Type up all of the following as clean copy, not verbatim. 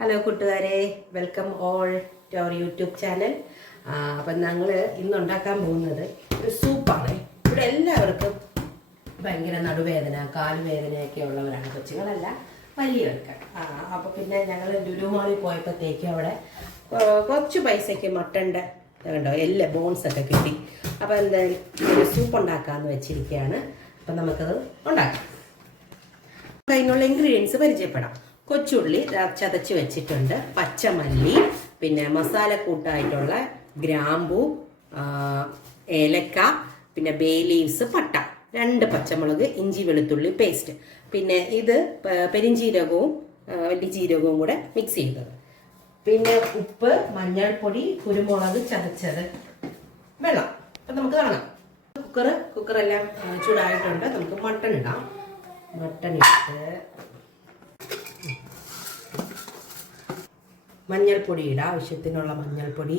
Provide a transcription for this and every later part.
Hello കൂട്ടുകാരെ, welcome all to our YouTube channel. അപ്പം ഞങ്ങൾ ഇന്ന് ഉണ്ടാക്കാൻ പോകുന്നത് ഒരു സൂപ്പാണ്. ഇവിടെ എല്ലാവർക്കും ഭയങ്കര നടുവേദന, കാലുവേദനയൊക്കെ ഉള്ളവരാണ്, കൊച്ചുങ്ങളല്ല വലിയവർക്ക്. അപ്പോൾ പിന്നെ ഞങ്ങൾ ലുലു മാളിൽ പോയപ്പോഴത്തേക്ക് അവിടെ കുറച്ച് പൈസയ്ക്ക് മട്ടൻ്റെ കണ്ടോ എല്ലാ ബോൺസൊക്കെ കിട്ടി. അപ്പോൾ എന്തായാലും ഒരു സൂപ്പ് ഉണ്ടാക്കാമെന്ന് വെച്ചിരിക്കുകയാണ്. അപ്പം നമുക്കത് ഉണ്ടാക്കാം. അതിനുള്ള ഇൻഗ്രീഡിയൻസ് പരിചയപ്പെടാം. കൊച്ചുള്ളി ചതച്ച് വെച്ചിട്ടുണ്ട്, പച്ചമല്ലി, പിന്നെ മസാലക്കൂട്ടായിട്ടുള്ള ഗ്രാമ്പൂ, ഏലക്ക, പിന്നെ ബേ ലീവ്സ്, പട്ട, 2 പച്ചമുളക്, ഇഞ്ചി വെളുത്തുള്ളി പേസ്റ്റ്, പിന്നെ ഇത് പെരിഞ്ചീരകവും വലിയ ജീരകവും കൂടെ മിക്സ് ചെയ്തത്, പിന്നെ ഉപ്പ്, മഞ്ഞൾപ്പൊടി, കുരുമുളക് ചതച്ചത്, വെള്ളം. അപ്പം നമുക്ക് കാണാം. കുക്കറെല്ലാം ചൂടായിട്ടുണ്ട്. നമുക്ക് മട്ടൺ ഇടാം. മട്ടൺ ഇട്ട് മഞ്ഞൾപ്പൊടി ഇടാം, ആവശ്യത്തിനുള്ള മഞ്ഞൾപ്പൊടി,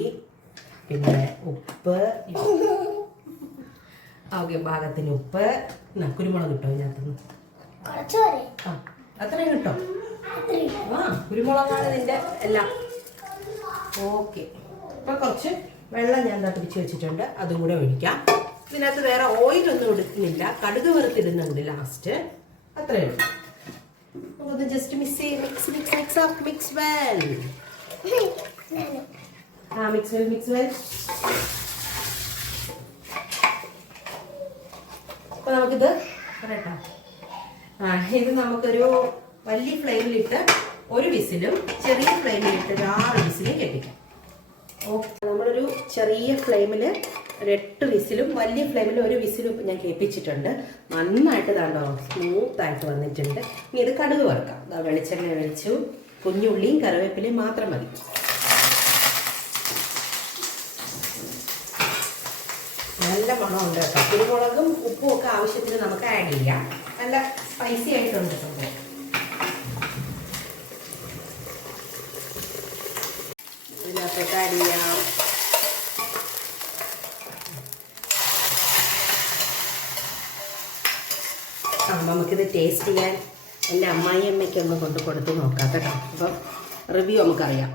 പിന്നെ ഉപ്പ്, പാകത്തിന് ഉപ്പ്, കുരുമുളക് കിട്ടോ ഇതിനകത്തുനിന്ന്? അത്രയും കിട്ടോ? കുരുമുളകാണ് ഇതിൻ്റെ എല്ലാം. ഓക്കെ. ഇപ്പം കുറച്ച് വെള്ളം ഞാൻ പിടിച്ച് വെച്ചിട്ടുണ്ട്, അതും കൂടെ ഒഴിക്കാം. ഇതിനകത്ത് വേറെ ഓയിലൊന്നും എടുക്കുന്നില്ല, കടുക് വറുത്തിടുന്നുണ്ട് ലാസ്റ്റ്. അത്രയേ ഉള്ളൂ. നമുക്കത് just mix well. Mix well. അപ്പൊ നമുക്കിത് പറയട്ടോ. ഇത് നമുക്കൊരു വലിയ ഫ്ലെയിമിലിട്ട് 1 വിസിലും ചെറിയ ഫ്ലെയിമിലിട്ട് 6 വിസിലും കേൾപ്പിക്കാം. ഓക്കെ. നമ്മളൊരു ചെറിയ ഫ്ലെയിമിൽ 8 വിസിലും വലിയ ഫ്ലെയിമിൽ 1 വിസിലും ഞാൻ കേൾപ്പിച്ചിട്ടുണ്ട്. നന്നായിട്ട് ഇതാണ്ടോ സ്മൂത്തായിട്ട് വന്നിട്ടുണ്ട്. ഇനി ഇത് കടുക് വറുക്കാം. വെളിച്ചെണ്ണ ഒഴിച്ചു, കുഞ്ഞുള്ളിയും കറിവേപ്പിലയും മാത്രം മതി. നല്ല മണമുണ്ട് കേട്ടോ. കുരുമുളകും ഉപ്പും ഒക്കെ ആവശ്യത്തിന് നമുക്ക് ആഡ് ചെയ്യാം. നല്ല സ്പൈസി ആയിട്ടുണ്ട് സംഭവം. ഇതിനകത്തേക്ക് ആഡ് ചെയ്യാം. നമുക്കിത് ടേസ്റ്റ് ചെയ്യാൻ എൻ്റെ അമ്മായിയമ്മയ്ക്കൊന്ന് കൊണ്ട് കൊടുത്ത് നോക്കാം കേട്ടോ. അപ്പം റിവ്യൂ നമുക്കറിയാം.